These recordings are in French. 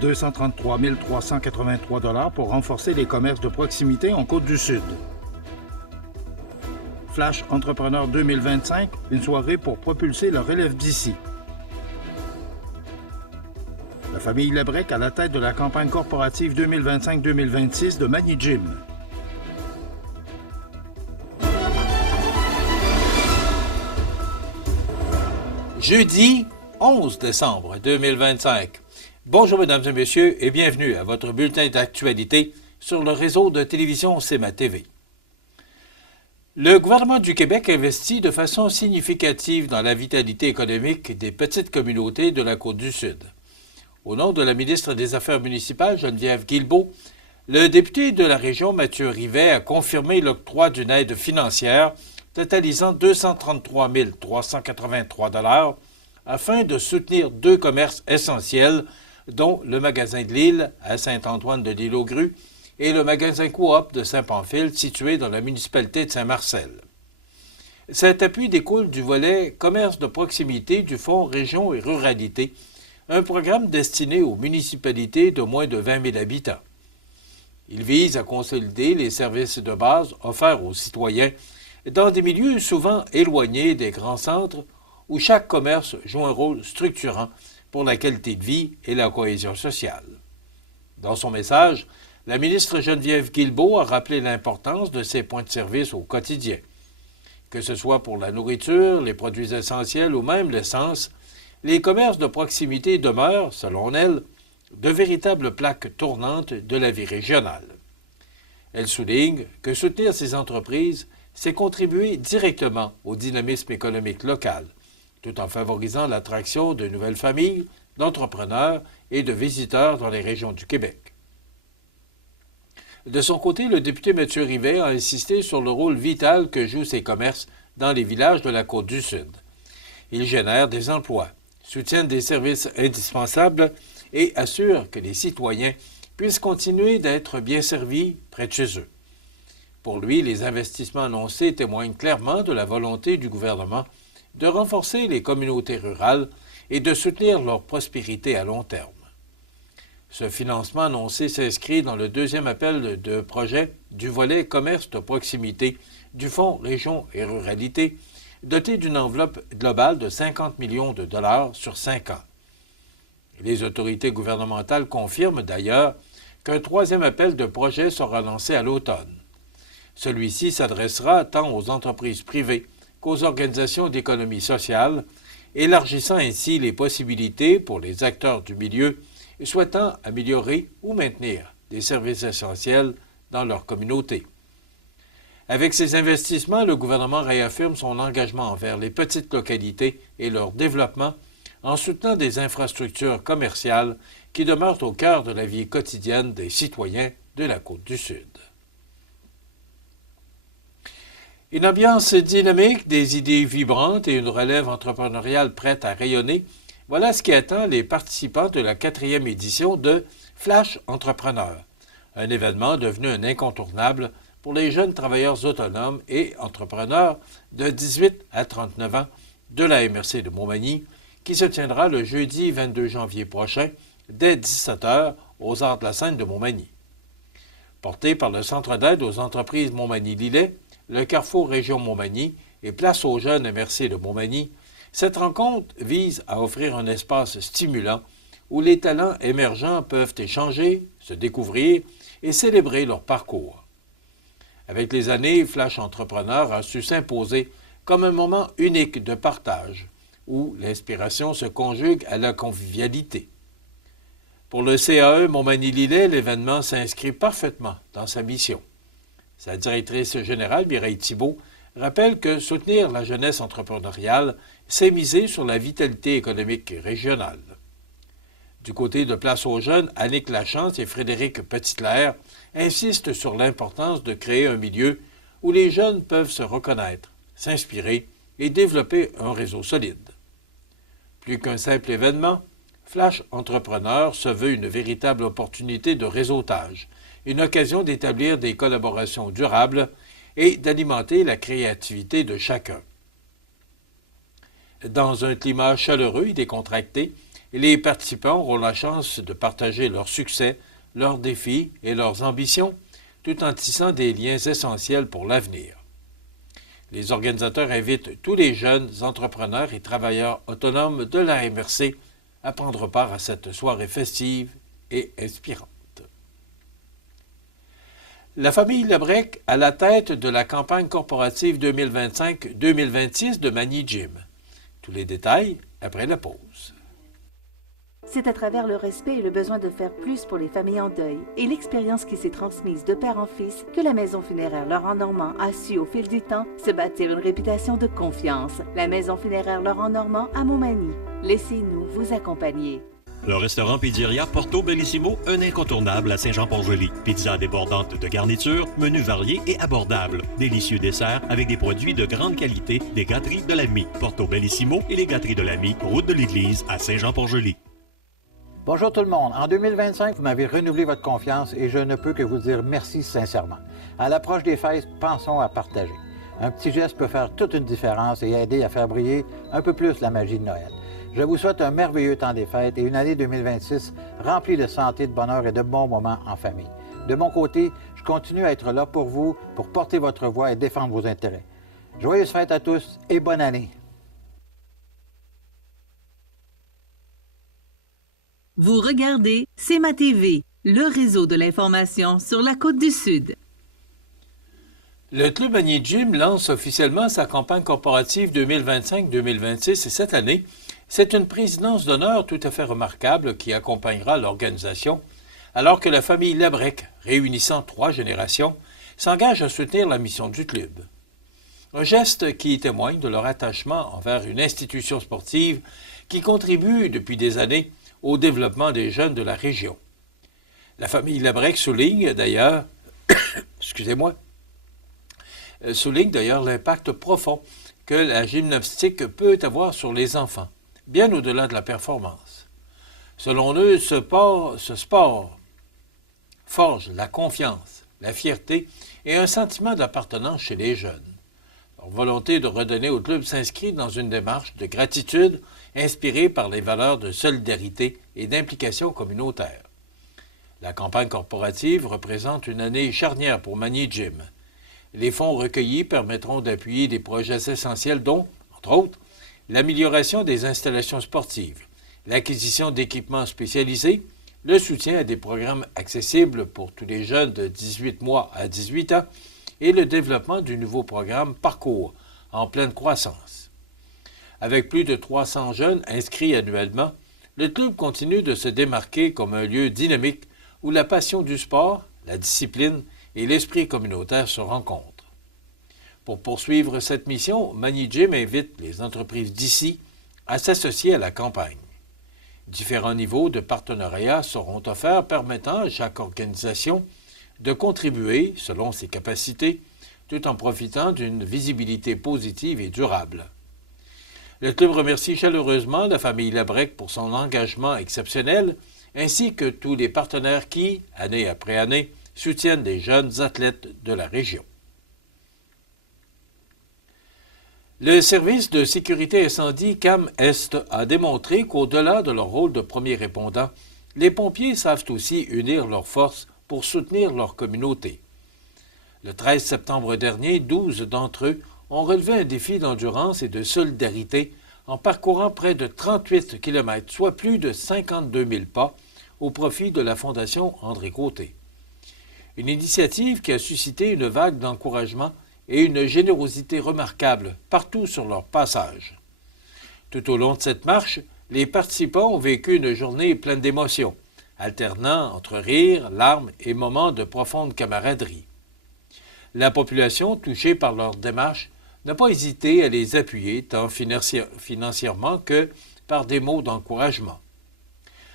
233 383 $ pour renforcer les commerces de proximité en Côte-du-Sud. Flash Entrepreneur 2025, une soirée pour propulser le relève d'ici. La famille Lebrec à la tête de la campagne corporative 2025-2026 de Manijim. Jeudi 11 décembre 2025. Bonjour mesdames et messieurs et bienvenue à votre bulletin d'actualité sur le réseau de télévision CEMA TV. Le gouvernement du Québec investit de façon significative dans la vitalité économique des petites communautés de la Côte-du-Sud. Au nom de la ministre des Affaires municipales, Geneviève Guilbeault, le député de la région, Mathieu Rivet, a confirmé l'octroi d'une aide financière totalisant 233 383 $ afin de soutenir deux commerces essentiels, dont le magasin de l'Île à Saint-Antoine-de-l'Île-aux-Grues et le magasin Coop de Saint-Pamphile situé dans la municipalité de Saint-Marcel. Cet appui découle du volet commerce de proximité du Fonds Région et Ruralité, un programme destiné aux municipalités de moins de 20 000 habitants. Il vise à consolider les services de base offerts aux citoyens dans des milieux souvent éloignés des grands centres où chaque commerce joue un rôle structurant pour la qualité de vie et la cohésion sociale. Dans son message, la ministre Geneviève Guilbeault a rappelé l'importance de ces points de service au quotidien. Que ce soit pour la nourriture, les produits essentiels ou même l'essence, les commerces de proximité demeurent, selon elle, de véritables plaques tournantes de la vie régionale. Elle souligne que soutenir ces entreprises, c'est contribuer directement au dynamisme économique local, tout en favorisant l'attraction de nouvelles familles, d'entrepreneurs et de visiteurs dans les régions du Québec. De son côté, le député Mathieu Rivet a insisté sur le rôle vital que jouent ces commerces dans les villages de la Côte-du-Sud. Ils génèrent des emplois, soutiennent des services indispensables et assurent que les citoyens puissent continuer d'être bien servis près de chez eux. Pour lui, les investissements annoncés témoignent clairement de la volonté du gouvernement de renforcer les communautés rurales et de soutenir leur prospérité à long terme. Ce financement annoncé s'inscrit dans le deuxième appel de projet du volet commerce de proximité du Fonds Région et Ruralité, doté d'une enveloppe globale de 50 millions de dollars sur 5 ans. Les autorités gouvernementales confirment d'ailleurs qu'un troisième appel de projet sera lancé à l'automne. Celui-ci s'adressera tant aux entreprises privées qu'aux organisations d'économie sociale, élargissant ainsi les possibilités pour les acteurs du milieu souhaitant améliorer ou maintenir des services essentiels dans leur communauté. Avec ces investissements, le gouvernement réaffirme son engagement envers les petites localités et leur développement en soutenant des infrastructures commerciales qui demeurent au cœur de la vie quotidienne des citoyens de la Côte-du-Sud. Une ambiance dynamique, des idées vibrantes et une relève entrepreneuriale prête à rayonner, voilà ce qui attend les participants de la 4e édition de Flash Entrepreneur, un événement devenu un incontournable pour les jeunes travailleurs autonomes et entrepreneurs de 18 à 39 ans de la MRC de Montmagny, qui se tiendra le jeudi 22 janvier prochain dès 17 h aux Arts de la Seine de Montmagny. Porté par le Centre d'aide aux entreprises Montmagny-Lillet, le Carrefour Région Montmagny et Place aux jeunes MRC de Montmagny, cette rencontre vise à offrir un espace stimulant où les talents émergents peuvent échanger, se découvrir et célébrer leur parcours. Avec les années, Flash Entrepreneur a su s'imposer comme un moment unique de partage, où l'inspiration se conjugue à la convivialité. Pour le CAE Montmagny-Lillet, l'événement s'inscrit parfaitement dans sa mission. Sa directrice générale, Mireille Thibault, rappelle que soutenir la jeunesse entrepreneuriale, c'est miser sur la vitalité économique régionale. Du côté de Place aux jeunes, Annick Lachance et Frédéric Petitclerc insistent sur l'importance de créer un milieu où les jeunes peuvent se reconnaître, s'inspirer et développer un réseau solide. Plus qu'un simple événement, Flash Entrepreneur se veut une véritable opportunité de réseautage, une occasion d'établir des collaborations durables et d'alimenter la créativité de chacun. Dans un climat chaleureux et décontracté, et les participants auront la chance de partager leurs succès, leurs défis et leurs ambitions, tout en tissant des liens essentiels pour l'avenir. Les organisateurs invitent tous les jeunes entrepreneurs et travailleurs autonomes de la MRC à prendre part à cette soirée festive et inspirante. La famille Lebrec à la tête de la campagne corporative 2025-2026 de Magny Gym. Tous les détails après la pause. C'est à travers le respect et le besoin de faire plus pour les familles en deuil et l'expérience qui s'est transmise de père en fils que la Maison funéraire Laurent Normand a su au fil du temps se bâtir une réputation de confiance. La Maison funéraire Laurent Normand à Montmagny. Laissez-nous vous accompagner. Le restaurant Pizzeria Porto Bellissimo, un incontournable à Saint-Jean-Port-Joli. Pizza débordante de garnitures, menus variés et abordables. Délicieux desserts avec des produits de grande qualité des gâteries de l'Ami. Porto Bellissimo et les gâteries de l'Ami, route de l'église à Saint-Jean-Port-Joli. Bonjour tout le monde. En 2025, vous m'avez renouvelé votre confiance et je ne peux que vous dire merci sincèrement. À l'approche des fêtes, pensons à partager. Un petit geste peut faire toute une différence et aider à faire briller un peu plus la magie de Noël. Je vous souhaite un merveilleux temps des fêtes et une année 2026 remplie de santé, de bonheur et de bons moments en famille. De mon côté, je continue à être là pour vous, pour porter votre voix et défendre vos intérêts. Joyeuses fêtes à tous et bonne année! Vous regardez CEMA TV, le réseau de l'information sur la Côte-du-Sud. Le Club Magny Gym lance officiellement sa campagne corporative 2025-2026 et cette année, c'est une présidence d'honneur tout à fait remarquable qui accompagnera l'organisation, alors que la famille Lebrec, réunissant 3 générations, s'engage à soutenir la mission du club. Un geste qui témoigne de leur attachement envers une institution sportive qui contribue depuis des années au développement des jeunes de la région. La famille Lebrec souligne d'ailleurs l'impact profond que la gymnastique peut avoir sur les enfants, bien au-delà de la performance. Selon eux, ce sport forge la confiance, la fierté et un sentiment d'appartenance chez les jeunes. Leur volonté de redonner au club s'inscrit dans une démarche de gratitude inspirée par les valeurs de solidarité et d'implication communautaire. La campagne corporative représente une année charnière pour Magny Gym. Les fonds recueillis permettront d'appuyer des projets essentiels dont, entre autres, l'amélioration des installations sportives, l'acquisition d'équipements spécialisés, le soutien à des programmes accessibles pour tous les jeunes de 18 mois à 18 ans et le développement du nouveau programme Parcours, en pleine croissance. Avec plus de 300 jeunes inscrits annuellement, le club continue de se démarquer comme un lieu dynamique où la passion du sport, la discipline et l'esprit communautaire se rencontrent. Pour poursuivre cette mission, Magny Gym invite les entreprises d'ici à s'associer à la campagne. Différents niveaux de partenariat seront offerts permettant à chaque organisation de contribuer selon ses capacités, tout en profitant d'une visibilité positive et durable. Le club remercie chaleureusement la famille Lebrec pour son engagement exceptionnel, ainsi que tous les partenaires qui, année après année, soutiennent les jeunes athlètes de la région. Le service de sécurité incendie CAM-Est a démontré qu'au-delà de leur rôle de premier répondant, les pompiers savent aussi unir leurs forces pour soutenir leur communauté. Le 13 septembre dernier, 12 d'entre eux ont relevé un défi d'endurance et de solidarité en parcourant près de 38 km, soit plus de 52 000 pas, au profit de la Fondation André Côté. Une initiative qui a suscité une vague d'encouragement et une générosité remarquable partout sur leur passage. Tout au long de cette marche, les participants ont vécu une journée pleine d'émotions, alternant entre rires, larmes et moments de profonde camaraderie. La population, touchée par leur démarche, n'a pas hésité à les appuyer tant financièrement que par des mots d'encouragement.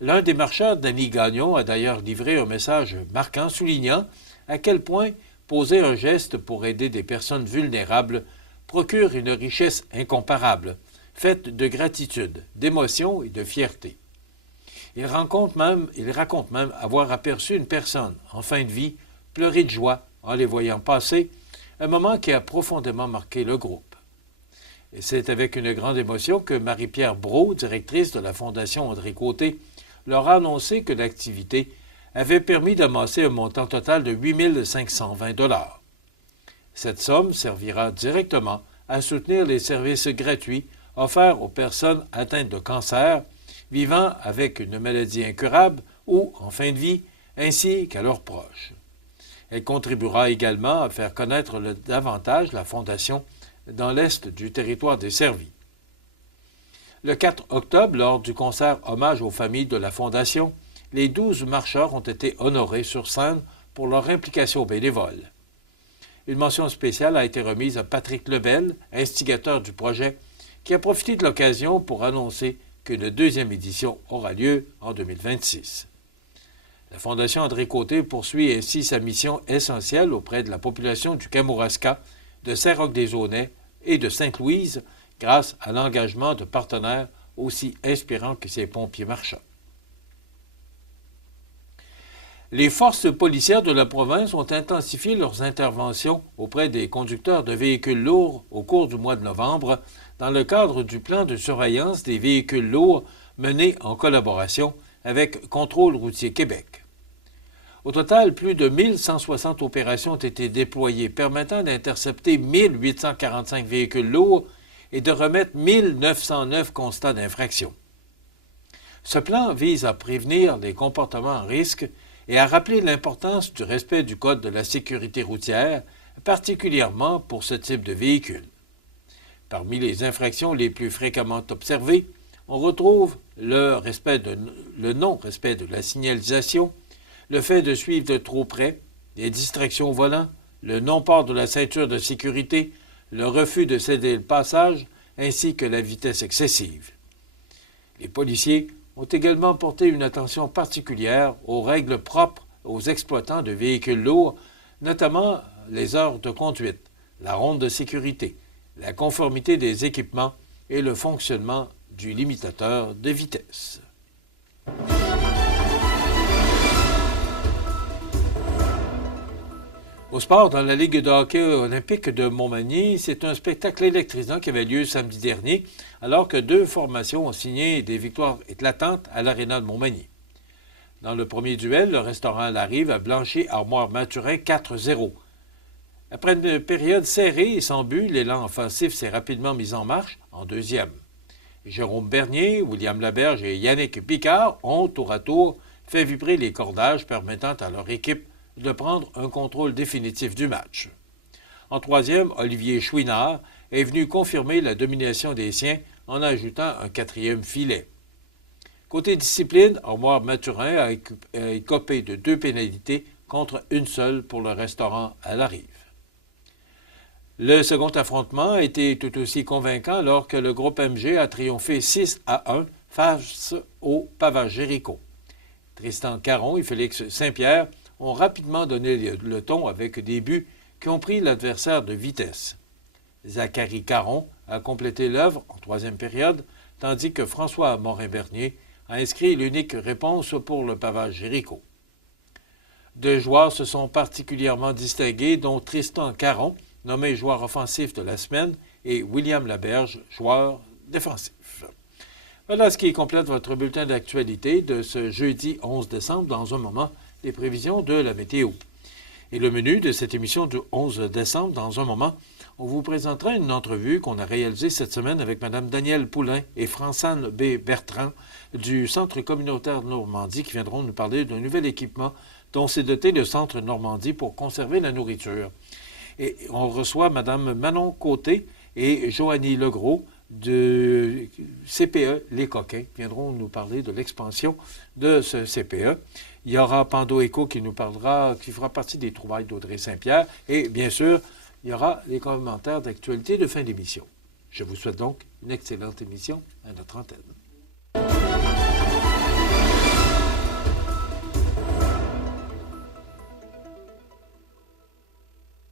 L'un des marcheurs, Danny Gagnon, a d'ailleurs livré un message marquant soulignant à quel point poser un geste pour aider des personnes vulnérables procure une richesse incomparable, faite de gratitude, d'émotion et de fierté. Il raconte même avoir aperçu une personne en fin de vie pleurer de joie en les voyant passer, un moment qui a profondément marqué le groupe. Et c'est avec une grande émotion que Marie-Pierre Brault, directrice de la Fondation André Côté, leur a annoncé que l'activité avait permis d'amasser un montant total de 8 520 $. Cette somme servira directement à soutenir les services gratuits offerts aux personnes atteintes de cancer, vivant avec une maladie incurable ou en fin de vie, ainsi qu'à leurs proches. Elle contribuera également à faire connaître davantage la Fondation dans l'est du territoire desservi. Le 4 octobre, lors du concert Hommage aux familles de la Fondation, les 12 marcheurs ont été honorés sur scène pour leur implication bénévole. Une mention spéciale a été remise à Patrick Lebel, instigateur du projet, qui a profité de l'occasion pour annoncer qu'une deuxième édition aura lieu en 2026. La Fondation André Côté poursuit ainsi sa mission essentielle auprès de la population du Kamouraska, de Saint-Roch-des-Aunais et de Sainte-Louise grâce à l'engagement de partenaires aussi inspirants que ces pompiers marchands. Les forces policières de la province ont intensifié leurs interventions auprès des conducteurs de véhicules lourds au cours du mois de novembre dans le cadre du plan de surveillance des véhicules lourds mené en collaboration avec Contrôle routier Québec. Au total, plus de 1160 opérations ont été déployées permettant d'intercepter 1845 véhicules lourds et de remettre 1909 constats d'infraction. Ce plan vise à prévenir les comportements à risque et à rappeler l'importance du respect du Code de la sécurité routière, particulièrement pour ce type de véhicule. Parmi les infractions les plus fréquemment observées, on retrouve le non-respect de la signalisation, le fait de suivre de trop près, les distractions au volant, le non-port de la ceinture de sécurité, le refus de céder le passage, ainsi que la vitesse excessive. Les policiers ont également porté une attention particulière aux règles propres aux exploitants de véhicules lourds, notamment les heures de conduite, la ronde de sécurité, la conformité des équipements et le fonctionnement du limitateur de vitesse. Au sport, dans la Ligue de hockey olympique de Montmagny, c'est un spectacle électrisant qui avait lieu samedi dernier, alors que 2 formations ont signé des victoires éclatantes à l'Aréna de Montmagny. Dans le premier duel, le restaurant La Rive a blanchi Armoire-Maturin 4-0. Après une période serrée et sans but, l'élan offensif s'est rapidement mis en marche en deuxième. Jérôme Bernier, William Laberge et Yannick Picard ont, tour à tour, fait vibrer les cordages permettant à leur équipe de prendre un contrôle définitif du match. En troisième, Olivier Chouinard est venu confirmer la domination des siens en ajoutant un 4e filet. Côté discipline, Armoire-Maturin a écopé de 2 pénalités contre une seule pour le restaurant à la Rive. Le second affrontement a été tout aussi convaincant alors que le groupe MG a triomphé 6-1 face au Pavage Jéricho. Tristan Caron et Félix Saint-Pierre ont rapidement donné le ton avec des buts qui ont pris l'adversaire de vitesse. Zachary Caron a complété l'œuvre en 3e période, tandis que François Morin-Bernier a inscrit l'unique réponse pour le Pavage Jéricho. 2 joueurs se sont particulièrement distingués, dont Tristan Caron, nommé joueur offensif de la semaine, et William Laberge, joueur défensif. Voilà ce qui complète votre bulletin d'actualité de ce jeudi 11 décembre. Dans un moment, les prévisions de la météo. Et le menu de cette émission du 11 décembre, dans un moment, on vous présentera une entrevue qu'on a réalisée cette semaine avec Mme Danielle Poulain et Francine B. Bertrand du Centre communautaire de Normandie qui viendront nous parler d'un nouvel équipement dont s'est doté le Centre Normandie pour conserver la nourriture. Et on reçoit Mme Manon Côté et Joanie Legros de CPE Les Coquins qui viendront nous parler de l'expansion de ce CPE. Il y aura Pando Eco qui nous parlera, qui fera partie des trouvailles d'Audrey Saint-Pierre. Et bien sûr, il y aura les commentaires d'actualité de fin d'émission. Je vous souhaite donc une excellente émission à notre antenne.